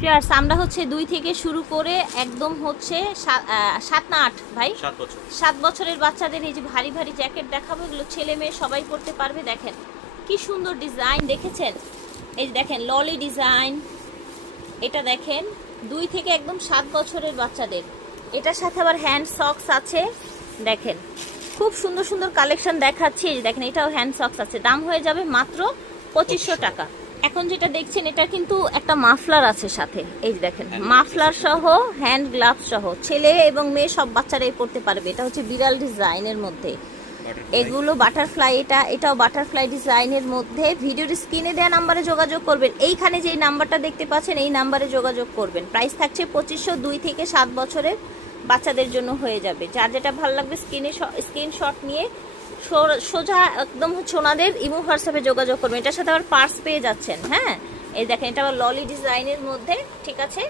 Fierce আমরা হচ্ছে 2 থেকে শুরু করে একদম হচ্ছে 7 না 8 ভাই 7 বছরের বাচ্চাদের এই যে ভারী ভারী জ্যাকেট দেখাবো, এগুলো ছেলে মেয়ে সবাই পরতে পারবে। দেখেন কি সুন্দর ডিজাইন, দেখেছেন? এই যে দেখেন ললি ডিজাইন, এটা দেখেন 2 থেকে একদম 7 বছরের বাচ্চাদের। এটার সাথে আবার হ্যান্ড সক্স আছে, দেখেন খুব সুন্দর সুন্দর কালেকশন দেখাচ্ছি। এই যে দেখেন এটাও হ্যান্ড সক্স আছে, দাম হয়ে যাবে মাত্র 2500 টাকা। এখন যেটা দেখছেন এটা কিন্তু একটা মাফলার আছে সাথে, এই যে দেখেন মাফলার সহ হ্যান্ড গ্লাভস সহ, ছেলে এবং মেয়ে সব বাচ্চারাই পরতে পারবে। এটা হচ্ছে বিড়াল ডিজাইনের মধ্যে, এগুলো বাটারফ্লাই, এটাও বাটারফ্লাই ডিজাইনের মধ্যে। ভিডিওর স্ক্রিনে দেওয়া নাম্বারে যোগাযোগ করবেন, এইখানে যে নাম্বারটা দেখতে পাচ্ছেন এই নাম্বারে যোগাযোগ করবেন। প্রাইস থাকছে 2500, 2 থেকে 7 বছরের বাচ্চাদের জন্য হয়ে যাবে। যার যেটা ভালো লাগবে স্ক্রিনশট নিয়ে সোজা একদম হচ্ছে ওনাদের ইমো হোয়াটসঅ্যাপে যোগাযোগ করবেন। এটার সাথে আবার পার্স পেয়ে যাচ্ছেন। হ্যাঁ, এই দেখেন এটা আবার ললি ডিজাইনের মধ্যে, ঠিক আছে।